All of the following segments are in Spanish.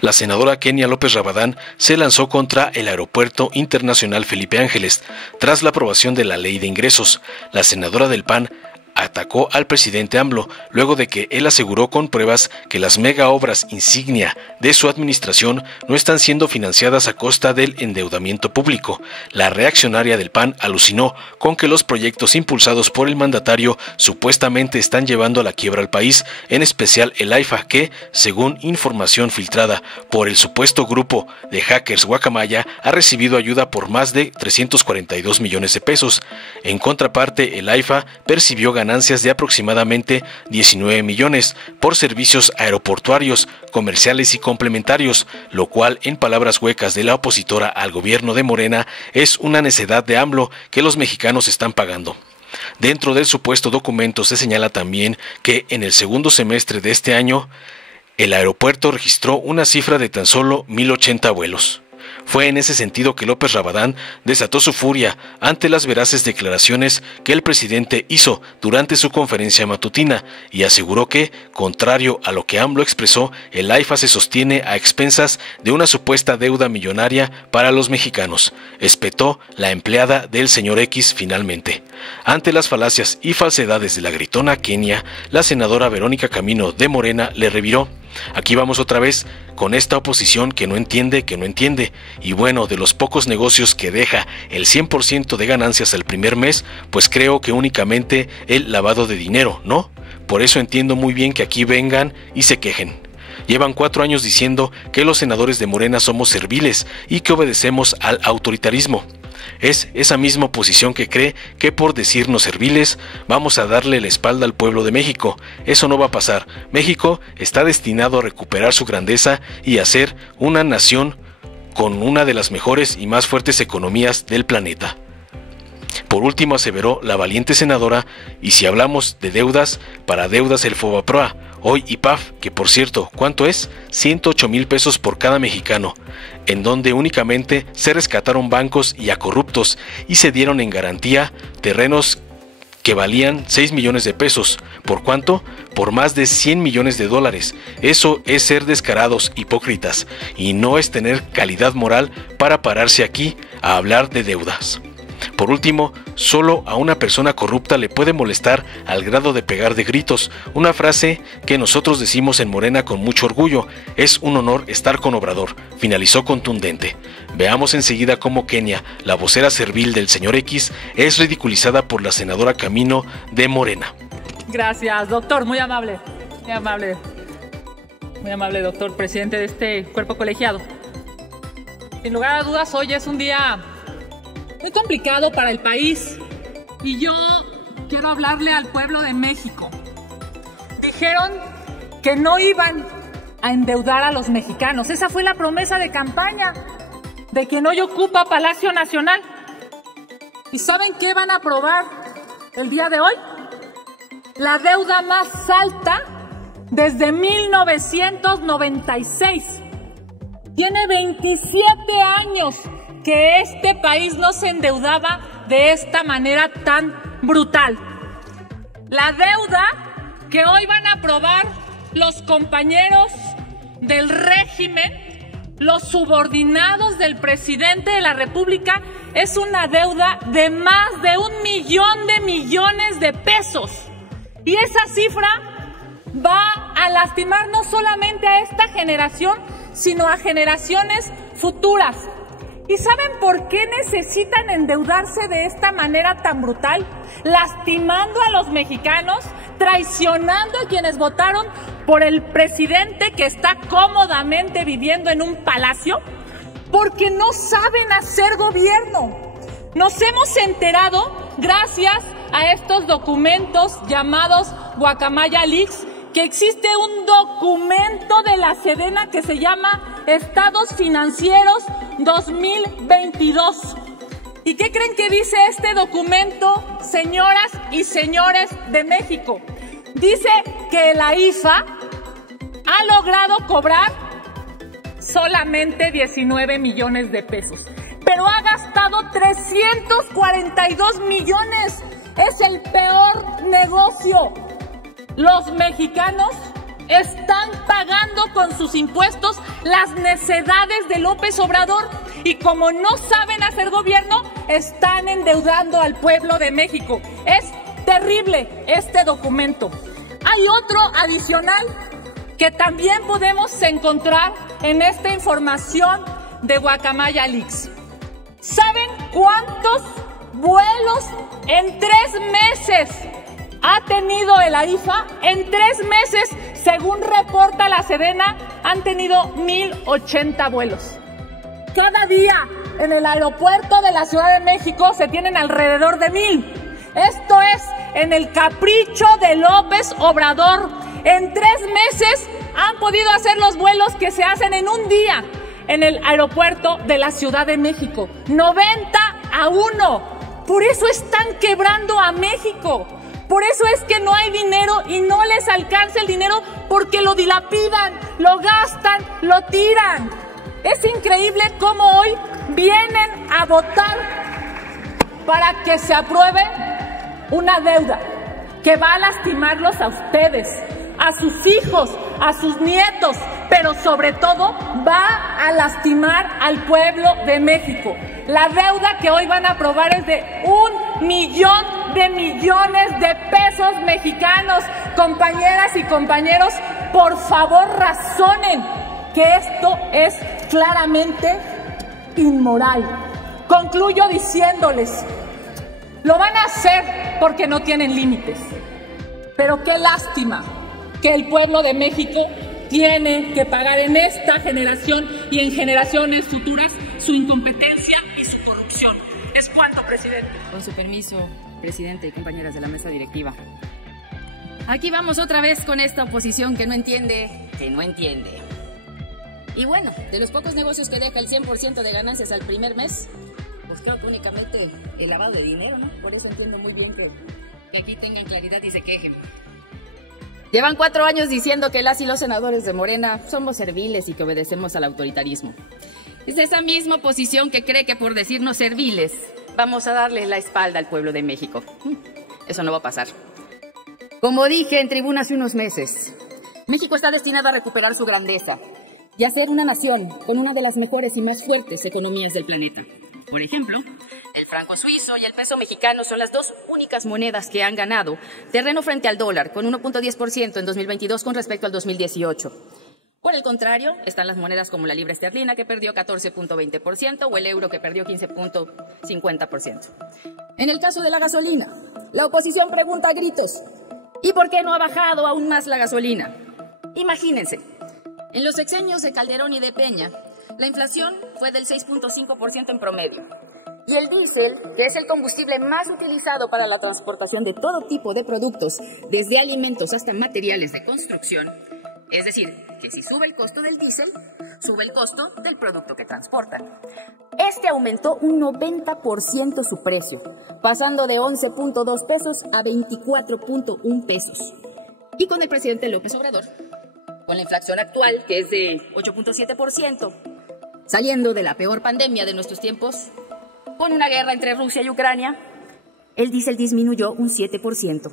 La senadora Kenia López Rabadán se lanzó contra el Aeropuerto Internacional Felipe Ángeles tras la aprobación de la Ley de Ingresos. La senadora del PAN atacó al presidente AMLO luego de que él aseguró con pruebas que las mega obras insignia de su administración no están siendo financiadas a costa del endeudamiento público. La reaccionaria del PAN alucinó con que los proyectos impulsados por el mandatario supuestamente están llevando a la quiebra al país, en especial el AIFA, que, según información filtrada por el supuesto grupo de hackers Guacamaya, ha recibido ayuda por más de 342 millones de pesos. En contraparte, el AIFA percibió ganancias de aproximadamente 19 millones por servicios aeroportuarios, comerciales y complementarios, lo cual, en palabras huecas de la opositora al gobierno de Morena, es una necedad de AMLO que los mexicanos están pagando. Dentro del supuesto documento se señala también que en el segundo semestre de este año, el aeropuerto registró una cifra de tan solo 1,080 vuelos. Fue en ese sentido que López Rabadán desató su furia ante las veraces declaraciones que el presidente hizo durante su conferencia matutina y aseguró que, contrario a lo que AMLO expresó, el AIFA se sostiene a expensas de una supuesta deuda millonaria para los mexicanos, espetó la empleada del señor X finalmente. Ante las falacias y falsedades de la gritona Kenia, la senadora Verónica Camino de Morena le reviró: aquí vamos otra vez con esta oposición que no entiende, y bueno, de los pocos negocios que deja el 100% de ganancias al primer mes, pues creo que únicamente el lavado de dinero, ¿no? Por eso entiendo muy bien que aquí vengan y se quejen. Llevan 4 años diciendo que los senadores de Morena somos serviles y que obedecemos al autoritarismo. Es esa misma oposición que cree que por decirnos serviles vamos a darle la espalda al pueblo de México. Eso no va a pasar. México está destinado a recuperar su grandeza y a ser una nación con una de las mejores y más fuertes economías del planeta. Por último, aseveró la valiente senadora, y si hablamos de deudas, para deudas el FOBAPROA, hoy IPAF, que por cierto, ¿cuánto es? 108,000 pesos por cada mexicano, en donde únicamente se rescataron bancos y a corruptos y se dieron en garantía terrenos que valían 6 millones de pesos. ¿Por cuánto? Por más de 100 millones de dólares. Eso es ser descarados, hipócritas, y no es tener calidad moral para pararse aquí a hablar de deudas. Por último, solo a una persona corrupta le puede molestar al grado de pegar de gritos, una frase que nosotros decimos en Morena con mucho orgullo: es un honor estar con Obrador, finalizó contundente. Veamos enseguida cómo Kenia, la vocera servil del señor X, es ridiculizada por la senadora Camino de Morena. Gracias, doctor, muy amable, doctor, presidente de este cuerpo colegiado. Sin lugar a dudas, hoy es un día muy complicado para el país y yo quiero hablarle al pueblo de México. Dijeron que no iban a endeudar a los mexicanos. Esa fue la promesa de campaña de quien hoy ocupa Palacio Nacional. ¿Y saben qué van a aprobar el día de hoy? La deuda más alta desde 1996. Tiene 27 años que este país no se endeudaba de esta manera tan brutal. La deuda que hoy van a aprobar los compañeros del régimen, los subordinados del presidente de la República, es una deuda de más de 1 millón de millones de pesos. Y esa cifra va a lastimar no solamente a esta generación, sino a generaciones futuras. ¿Y saben por qué necesitan endeudarse de esta manera tan brutal? Lastimando a los mexicanos, traicionando a quienes votaron por el presidente que está cómodamente viviendo en un palacio, porque no saben hacer gobierno. Nos hemos enterado, gracias a estos documentos llamados Guacamaya Leaks, que existe un documento de la Sedena que se llama Estados Financieros 2022. ¿Y qué creen que dice este documento, señoras y señores de México? Dice que la IFA ha logrado cobrar solamente 19 millones de pesos, pero ha gastado 342 millones. Es el peor negocio. Los mexicanos están pagando con sus impuestos las necedades de López Obrador y como no saben hacer gobierno, están endeudando al pueblo de México. Es terrible este documento. Hay otro adicional que también podemos encontrar en esta información de Guacamaya Leaks. ¿Saben cuántos vuelos en 3 meses ha tenido el AIFA? En 3 meses, según reporta la Sedena, han tenido 1,080 vuelos. Cada día en el aeropuerto de la Ciudad de México se tienen alrededor de 1,000. Esto es en el capricho de López Obrador. En 3 meses han podido hacer los vuelos que se hacen en un día en el aeropuerto de la Ciudad de México. 90-1. Por eso están quebrando a México. Por eso es que no hay dinero y no les alcanza el dinero porque lo dilapidan, lo gastan, lo tiran. Es increíble cómo hoy vienen a votar para que se apruebe una deuda que va a lastimarlos a ustedes, a sus hijos, a sus nietos, pero sobre todo va a lastimar al pueblo de México. La deuda que hoy van a aprobar es de 1 millón de millones de pesos mexicanos. Compañeras y compañeros, por favor razonen que esto es claramente inmoral. Concluyo diciéndoles, lo van a hacer porque no tienen límites, pero qué lástima que el pueblo de México tiene que pagar en esta generación y en generaciones futuras su incompetencia y su corrupción. Es cuanto, presidente. Con su permiso, presidente y compañeras de la mesa directiva. Aquí vamos otra vez con esta oposición que no entiende. Y bueno, de los pocos negocios que deja el 100% de ganancias al primer mes, pues creo que únicamente el lavado de dinero, ¿no? Por eso entiendo muy bien que aquí tengan claridad y se quejen. Llevan 4 años diciendo que las y los senadores de Morena somos serviles y que obedecemos al autoritarismo. Es esa misma oposición que cree que por decirnos serviles vamos a darle la espalda al pueblo de México. Eso no va a pasar. Como dije en tribuna hace unos meses, México está destinado a recuperar su grandeza y a ser una nación con una de las mejores y más fuertes economías del planeta. Por ejemplo, el franco suizo y el peso mexicano son las 2 únicas monedas que han ganado terreno frente al dólar, con 1.10% en 2022 con respecto al 2018. Por el contrario, están las monedas como la libra esterlina, que perdió 14.20%, o el euro, que perdió 15.50%. En el caso de la gasolina, la oposición pregunta a gritos, ¿y por qué no ha bajado aún más la gasolina? Imagínense, en los sexenios de Calderón y de Peña, la inflación fue del 6.5% en promedio. Y el diésel, que es el combustible más utilizado para la transportación de todo tipo de productos, desde alimentos hasta materiales de construcción, es decir, que si sube el costo del diésel, sube el costo del producto que transportan. Este aumentó un 90% su precio, pasando de 11.2 pesos a 24.1 pesos. Y con el presidente López Obrador, con la inflación actual, que es de 8.7%, saliendo de la peor pandemia de nuestros tiempos, con una guerra entre Rusia y Ucrania, el diésel disminuyó un 7%,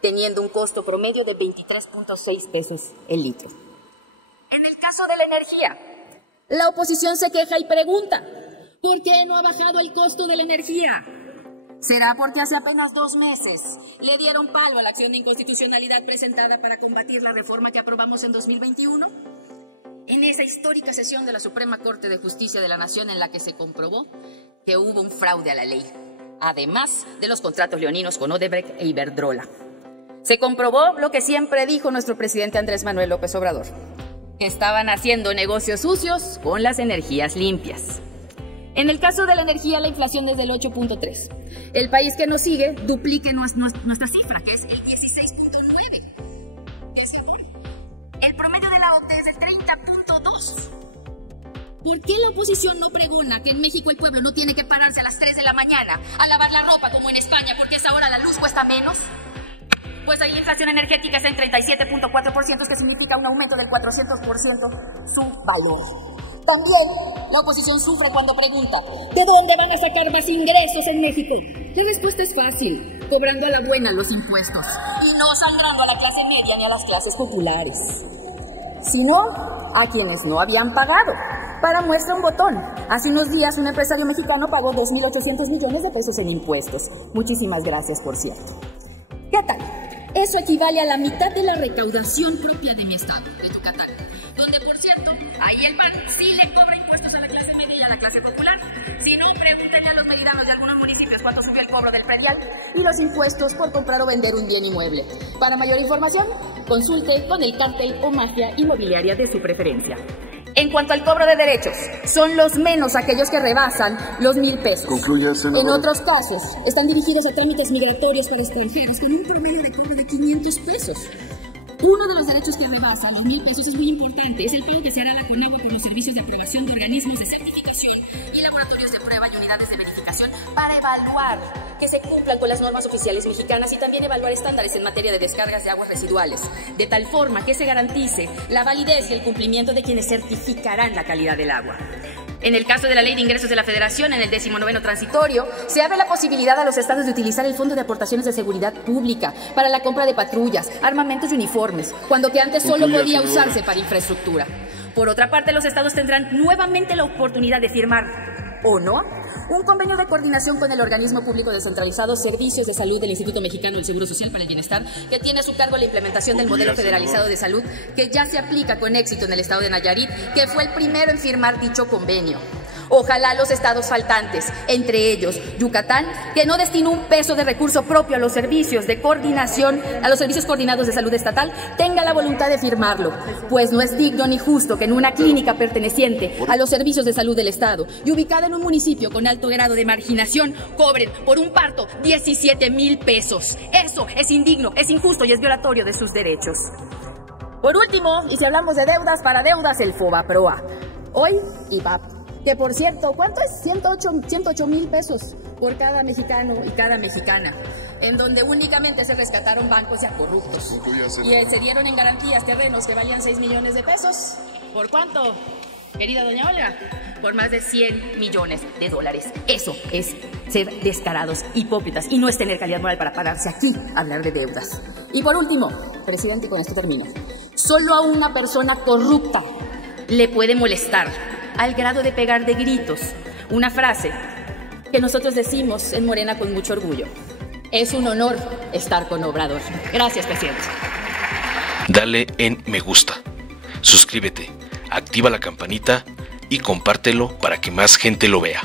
teniendo un costo promedio de 23.6 pesos el litro. En el caso de la energía, la oposición se queja y pregunta, ¿por qué no ha bajado el costo de la energía? ¿Será porque hace apenas 2 meses le dieron palo a la acción de inconstitucionalidad presentada para combatir la reforma que aprobamos en 2021? En esa histórica sesión de la Suprema Corte de Justicia de la Nación, en la que se comprobó que hubo un fraude a la ley, además de los contratos leoninos con Odebrecht e Iberdrola. Se comprobó lo que siempre dijo nuestro presidente Andrés Manuel López Obrador, que estaban haciendo negocios sucios con las energías limpias. En el caso de la energía, la inflación es del 8.3. El país que nos sigue duplique nuestra cifra, que es el 16.9. ¿Qué se pone? El promedio de la OCDE es del 30.2. ¿Por qué la oposición no pregona que en México el pueblo no tiene que pararse a las 3 de la mañana a lavar la ropa como en España porque a esa hora la luz cuesta menos? Pues ahí la inflación energética es en 37.4%, que significa un aumento del 400% su valor. También la oposición sufre cuando pregunta, ¿de dónde van a sacar más ingresos en México? La respuesta es fácil, cobrando a la buena los impuestos y no sangrando a la clase media ni a las clases populares, sino a quienes no habían pagado. Para muestra un botón, hace unos días un empresario mexicano pagó 2.800 millones de pesos en impuestos. Muchísimas gracias, por cierto. ¿Qué tal? Eso equivale a la mitad de la recaudación propia de mi estado, de Yucatán, donde, por cierto, ahí el PAN sí le cobra impuestos a la clase media y a la clase popular. Si no, pregúntenle a los meridanos de algunos municipios cuánto subió el cobro del predial y los impuestos por comprar o vender un bien inmueble. Para mayor información, consulte con el cártel o mafia inmobiliaria de su preferencia. En cuanto al cobro de derechos, son los menos aquellos que rebasan los 1,000 pesos. Concluya, senador. En otros casos, están dirigidos a trámites migratorios para extranjeros con un promedio de cobro de 500 pesos. Uno de los derechos que rebasa los 1,000 pesos es muy importante. Es el pago que se hará a la CONAGUA por los servicios de aprobación de organismos de certificación y laboratorios de prueba y unidades de verificación para evaluar que se cumplan con las normas oficiales mexicanas y también evaluar estándares en materia de descargas de aguas residuales, de tal forma que se garantice la validez y el cumplimiento de quienes certificarán la calidad del agua. En el caso de la Ley de Ingresos de la Federación, en el 19º transitorio, se abre la posibilidad a los estados de utilizar el Fondo de Aportaciones de Seguridad Pública para la compra de patrullas, armamentos y uniformes, cuando que antes solo podía usarse para infraestructura. Por otra parte, los estados tendrán nuevamente la oportunidad de firmar, o no, un convenio de coordinación con el organismo público descentralizado Servicios de Salud del Instituto Mexicano del Seguro Social para el Bienestar, que tiene a su cargo la implementación del modelo federalizado de salud, que ya se aplica con éxito en el estado de Nayarit, que fue el primero en firmar dicho convenio. Ojalá los estados faltantes, entre ellos Yucatán, que no destinó un peso de recurso propio a los servicios de coordinación, a los servicios coordinados de salud estatal, tenga la voluntad de firmarlo, pues no es digno ni justo que en una clínica perteneciente a los servicios de salud del estado y ubicada en un municipio con alto grado de marginación, cobren por un parto 17,000 pesos. Eso es indigno, es injusto y es violatorio de sus derechos. Por último, y si hablamos de deudas, para deudas el FOBAPROA. Hoy, IVAP. Que por cierto, ¿cuánto es? 108,000 pesos por cada mexicano y cada mexicana, en donde únicamente se rescataron bancos ya corruptos. Y se dieron en garantías terrenos que valían 6 millones de pesos. ¿Por cuánto, querida doña Olga? Por más de 100 millones de dólares. Eso es ser descarados, hipócritas, y no es tener calidad moral para pararse aquí a hablar de deudas. Y por último, presidente, con esto termino. Solo a una persona corrupta le puede molestar al grado de pegar de gritos una frase que nosotros decimos en Morena con mucho orgullo: es un honor estar con Obrador. Gracias, presidente. Dale en me gusta, suscríbete, activa la campanita y compártelo para que más gente lo vea.